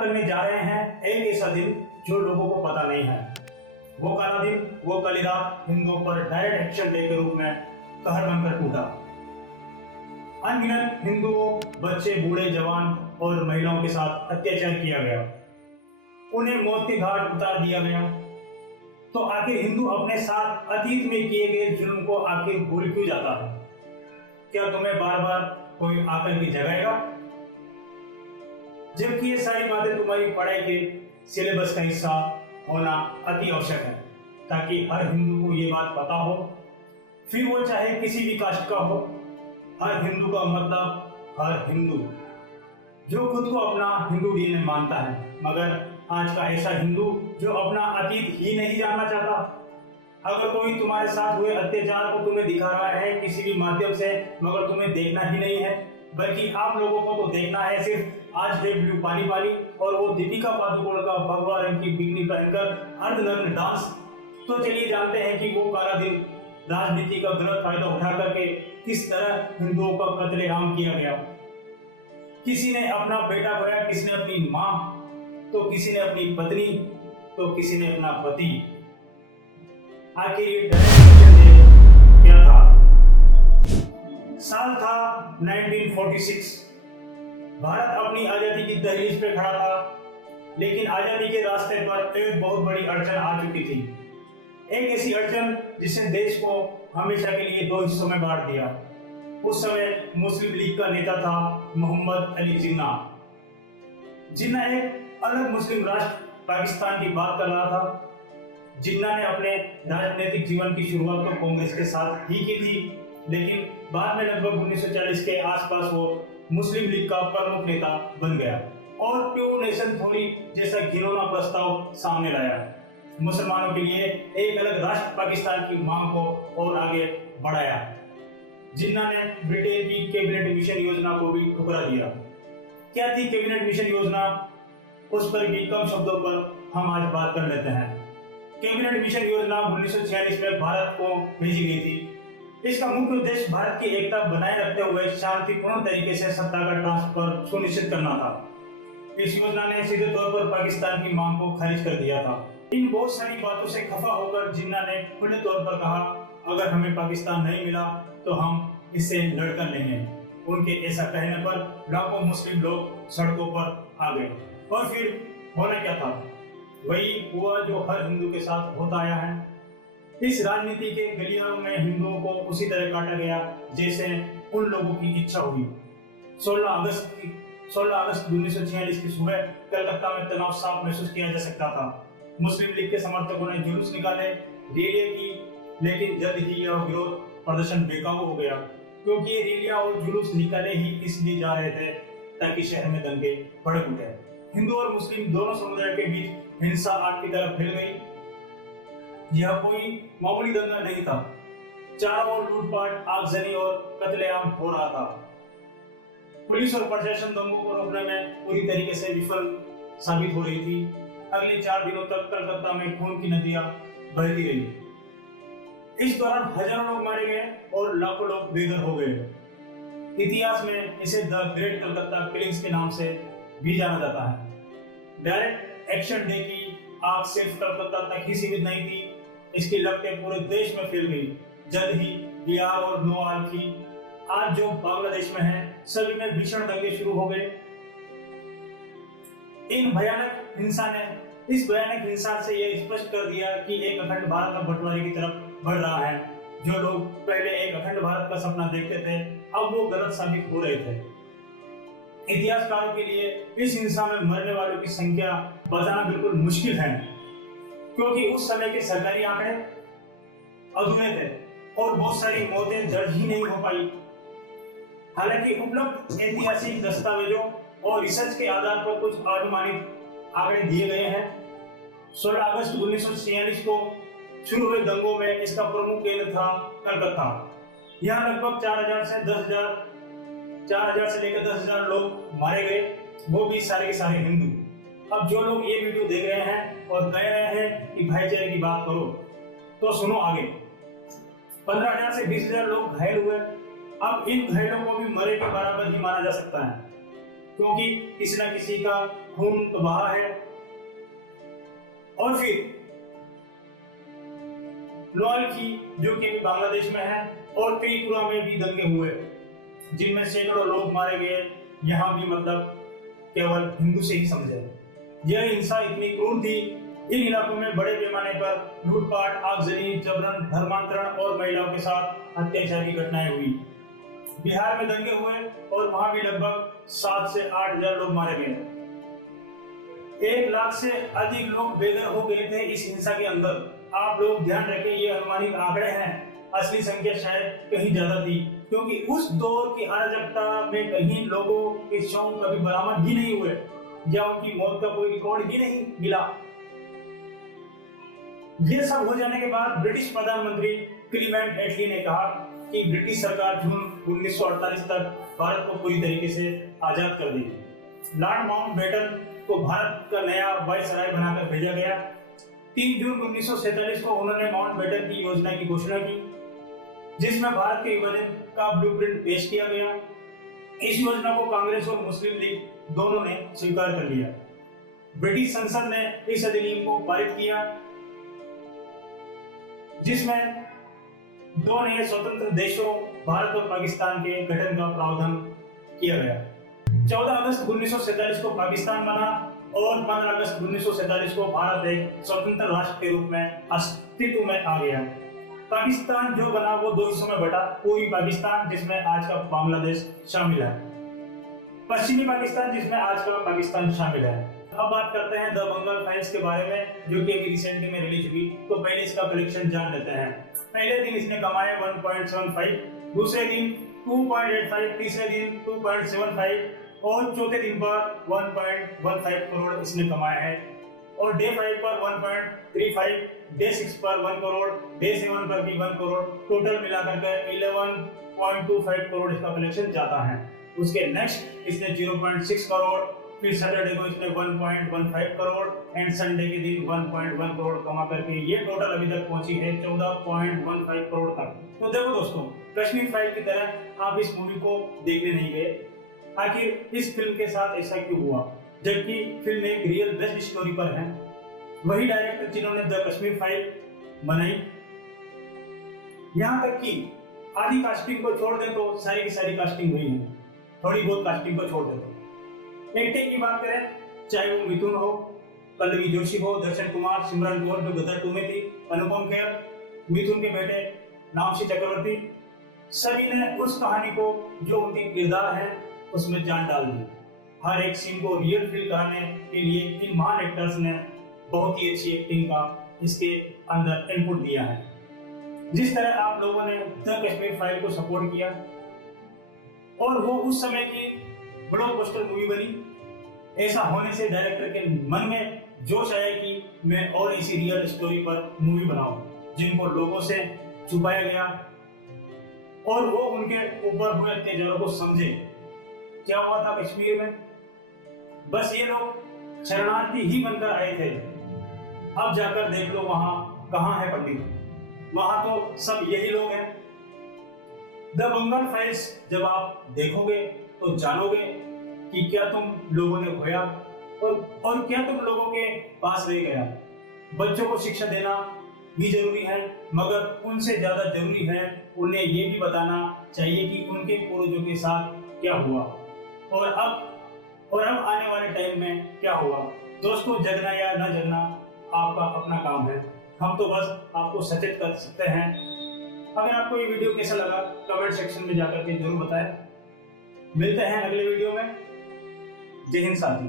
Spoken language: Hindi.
बात करने जा रहे हैं एक ऐसा दिन जो लोगों को पता नहीं है। वो काला दिन, वो काली रात हिंदुओं पर डायरेक्ट एक्शन डे के रूप में कहर बनकर टूटा। अनगिनत हिंदुओं, बच्चे, बूढ़े, जवान और महिलाओं के साथ अत्याचार किया गया, उन्हें मौत के घाट उतार दिया गया। तो आखिर हिंदू अपने साथ अतीत में किए गए जुल्म को आखिर भूल क्यों जाता है? क्या तुम्हें बार बार कोई आकर के जगाएगा? जबकि ये सारी बातें तुम्हारी पढ़ाई के सिलेबस का हिस्सा होना अति आवश्यक है, ताकि हर हिंदू को ये बात पता हो, फिर वो चाहे किसी भी कास्ट का हो। हर हिंदू का मतलब हर हिंदू जो खुद को अपना हिंदू डीएनए मानता है, मगर आज का ऐसा हिंदू जो अपना अतीत ही नहीं जानना चाहता। अगर कोई तुम्हारे साथ हुए अत्याचार को तुम्हें दिखा रहा है किसी भी माध्यम से, मगर तुम्हें देखना ही नहीं है, बल्कि आप लोगों को तो देखना है सिर्फ आज है ब्लू पानी पानी और वो दीपिका पादुकोण का भगवा रंग की बिकनी पहनकर अर्धनग्न डांस। तो चलिए जानते हैं कि वो काला दिन राजनीति का गलत फायदा उठा करके किस तरह हिंदुओं का कत्लेआम किया गया। किसी ने अपना बेटा खोया, किसी ने अपनी मां, तो किसी ने अपनी पत्नी, तो किसी ने अपना पति। आखिर ये डायरेक्ट क्या था? साल था 1946। भारत अपनी आजादी की दहलीज पे खड़ा था, लेकिन आजादी के रास्ते पर एक बहुत बड़ी अड़चन आ चुकी थी। एक ऐसी अड़चन जिसने देश को हमेशा के लिए दो हिस्सों में बांट दिया। उस समय मुस्लिम लीग का नेता था मोहम्मद अली जिन्ना। जिन्ना एक अलग मुस्लिम राष्ट्र पाकिस्तान की बात कर रहा था। जिन्ना ने अपने राजनीतिक जीवन की शुरुआत तो कांग्रेस के साथ ही की थी, लेकिन बाद में लगभग 1940 के आसपास वो मुस्लिम लीग का प्रमुख नेता बन गया और प्योर नेशन थ्योरी जैसा घिनौना प्रस्ताव सामने लाया। मुसलमानों के लिए एक अलग राष्ट्र पाकिस्तान की मांग को और आगे बढ़ाया। जिन्ना ने ब्रिटेन की कैबिनेट मिशन योजना को भी ठुकरा दिया। क्या थी कैबिनेट मिशन योजना? उस पर भी कम शब्दों पर हम आज बात कर लेते हैं। कैबिनेट मिशन योजना 1946 में भारत को भेजी गई थी। इसका मुख्य उद्देश्य भारत की एकता बनाए रखते हुए शांतिपूर्ण तरीके से सत्ता का ट्रांसफर सुनिश्चित करना था। इस योजना ने सीधे तौर पर पाकिस्तान की मांग को खारिज कर दिया था। इन बहुत सारी बातों से खफा होकर जिन्ना ने खुले तौर पर कहा, अगर हमें पाकिस्तान नहीं मिला तो हम इससे लड़कर लेंगे। उनके ऐसा कहने पर लाखों मुस्लिम लोग सड़कों पर आ गए। और फिर होना क्या था? वही हुआ जो हर हिंदू के साथ होता आया है। इस राजनीति के गलियारों में हिंदुओं को उसी तरह काटा गया जैसे उन लोगों की इच्छा हुई। 16 अगस्त 1946 की सुबह कलकत्ता में तनाव साफ महसूस किया जा सकता था। मुस्लिम लीग के समर्थकों ने जुलूस निकाले, रैलियां की, लेकिन जल्द ही यह विरोध प्रदर्शन बेकाबू हो गया, क्योंकि ये रैलियां और जुलूस निकाले ही इसलिए जा रहे थे ताकि शहर में दंगे भड़क उठे। हिंदू और मुस्लिम दोनों समुदायों के बीच हिंसा आग की तरफ फैल गई। यह कोई मामूली दंगा नहीं था। चारों ओर लूटपाट, आगजनी और कत्लेआम हो रहा था। पुलिस और प्रशासन दंगों को रोकने में पूरी तरीके से विफल साबित हो रही थी। अगले 4 दिनों तक कलकत्ता में खून की नदियां बहती रही। इस दौरान हजारों लोग मारे गए और लाखों लोग बेघर हो गए। इतिहास में इसे द ग्रेट कलकत्ता किलिंग्स के नाम से भी जाना जाता है। डायरेक्ट एक्शन डे की आग सिर्फ कलकत्ता तक ही सीमित नहीं थी, इसकी लपटें पूरे देश में फैल गई। जल्द ही बिहार और नोआल की, आज जो बांग्लादेश में है, सभी में भीषण दंगे शुरू हो गए। इस भयानक हिंसा से यह स्पष्ट कर दिया कि एक अखंड भारत अब बंटवारे की तरफ बढ़ रहा है। जो लोग पहले एक अखंड भारत का सपना देखते थे, अब वो गलत साबित हो रहे थे। इतिहासकारों के लिए इस हिंसा में मरने वालों की संख्या बताना बिल्कुल मुश्किल है, क्योंकि उस समय के सरकारी आंकड़े अधूरे थे और बहुत सारी मौतें दर्ज ही नहीं हो पाई। हालांकि उपलब्ध ऐतिहासिक दस्तावेजों और रिसर्च के आधार पर कुछ अनुमानित आंकड़े दिए गए हैं। 16 अगस्त 1946 को शुरू हुए दंगों में इसका प्रमुख केंद्र था कलकत्ता। यहाँ लगभग 4000 से लेकर 10,000 लोग मारे गए, वो भी सारे के सारे हिंदू। अब जो लोग ये वीडियो देख रहे हैं और कह रहे हैं कि भाईचारे की बात करो, तो सुनो आगे। 15,000 से 20,000 लोग घायल हुए। अब इन घायलों को भी मरे के बराबर ही माना जा सकता है, क्योंकि किसी न किसी का खून तो बहा है। और फिर लोअलखी जो कि बांग्लादेश में है, और त्रिपुरा में भी दंगे हुए जिनमें सैकड़ों लोग मारे गए। यहाँ भी मतलब केवल हिंदू से ही समझे। यह हिंसा इतनी क्रूर थी, इन इलाकों में बड़े पैमाने पर लूटपाट, आगजनी, जबरन, धर्मांतरण और महिलाओं के साथ अत्याचार की घटनाएं हुई। बिहार में दंगे हुए और वहां भी लगभग 7 से 8 हजार लोग मारे गए। 1 लाख से अधिक लोग बेघर हो गए थे इस हिंसा के अंदर। आप लोग ध्यान रखें, ये अनुमानित आंकड़े हैं, असली संख्या शायद कहीं ज्यादा थी, क्योंकि उस दौर की अराजकता में कहीं लोगों के शव कभी बरामद ही नहीं हुए या उनकी मौत का कोई रिकॉर्ड ही नहीं मिला। ये सब हो जाने के बाद ब्रिटिश प्रधानमंत्री क्लीमेंट एटली ने कहा कि ब्रिटिश सरकार जून 1948 तक भारत को पूरी तरीके से आजाद कर देगी। लॉर्ड माउंटबेटन को भारत का नया वायसराय बनाकर भेजा गया। 3 जून 1947 को उन्होंने माउंटबेटन की योजना की घोषणा की, जिसमें भारत के विभाजन का ब्लूप्रिंट पेश किया गया। इस योजना को कांग्रेस और मुस्लिम लीग दोनों ने स्वीकार कर लिया। ब्रिटिश संसद ने इस अधिनियम को पारित किया, जिसमें 2 नए स्वतंत्र देशों भारत और पाकिस्तान के गठन का प्रावधान किया गया। 14 अगस्त 1947 को पाकिस्तान बना और 15 अगस्त 1947 को भारत एक स्वतंत्र राष्ट्र के रूप में अस्तित्व में आ गया। पाकिस्तान जो बना वो 2 हिस्सों में बटा, पूर्वी पाकिस्तान जिसमें आज का बांग्लादेश शामिल है, पश्चिमी पाकिस्तान जिसमें आज का पाकिस्तान शामिल है। अब बात करते हैं द बंगाल फाइल्स के बारे में, जो कि अभी रिसेंटली में रिलीज हुई। तो पहले इसका कलेक्शन जान लेते हैं। पहले दिन इसने कमाए 1.75, दूसरे दिन 2.85, तीसरे दिन 2.75 और चौथे दिन पर 1.15 करोड़ इसने कमाया है। और डे 5 पर 1.35, डे 6 पर 1 करोड़, डे 7 पर भी 1 करोड़, टोटल मिलाकर के 11.25 करोड़ इसका कलेक्शन जाता है। उसके नेक्स्ट इसने 0.6 करोड़, फिर सैटरडे को इसने 1.15 करोड़ एंड संडे के दिन 1.1 करोड़ कमा करके ये टोटल अभी तक पहुंची है 14.15 करोड़ तक। तो देखो दोस्तों, कश्मीर फाइल की तरह आप इस मूवी को देखने नहीं गए। आखिर इस फिल्म के साथ ऐसा क्यों हुआ, जबकि फिल्म एक रियल बेस्ड स्टोरी पर है। वही डायरेक्टर जिन्होंने द कश्मीर फाइल बनाई। यहाँ तक कि आधी कास्टिंग को छोड़ दे तो सारी की सारी कास्टिंग हुई है, थोड़ी बहुत कास्टिंग को छोड़ दे तो। एक्टिंग की बात करें, चाहे वो मिथुन हो, पल्लवी जोशी हो, दर्शन कुमार, सिमरन कौर जो गदर 2 में थी, अनुपम खेर, मिथुन के बेटे नामसी चक्रवर्ती, सभी ने उस कहानी को जो उनकी किरदार है उसमें जान डाल दी। हर एक सीन को रियल फील कराने के लिए इन महान एक्टर्स ने बहुत ही अच्छी एक्टिंग का इसके अंदर इनपुट दिया है। जिस तरह आप लोगों ने द कश्मीर फाइल को सपोर्ट किया और वो उस समय की ब्लॉकबस्टर मूवी बनी, ऐसा होने से डायरेक्टर के मन में जोश आया कि मैं और ऐसी रियल स्टोरी पर मूवी बनाऊं जिनको लोगों से छुपाया गया और वो उनके ऊपर हुए अत्याचारों को समझे। क्या हुआ था कश्मीर में? बस ये लोग शरणार्थी ही बनकर आए थे। अब जाकर देख लो वहां कहां है पंडित, वहां तो सब यही लोग हैं। द बंगाल फाइल्स जब आप देखोगे तो जानोगे कि क्या तुम लोगों ने खोया और क्या तुम लोगों के पास रह गया। बच्चों को शिक्षा देना भी जरूरी है, मगर उनसे ज्यादा जरूरी है उन्हें ये भी बताना चाहिए कि उनके पूर्वजों के साथ क्या हुआ और अब आने वाले टाइम में क्या हुआ। दोस्तों, जगना या न जगना आपका अपना काम है, हम तो बस आपको सचेत कर सकते हैं। अगर आपको ये वीडियो कैसा लगा कमेंट सेक्शन में जाकर के जरूर बताएं। मिलते हैं अगले वीडियो में। जय हिंद साथी।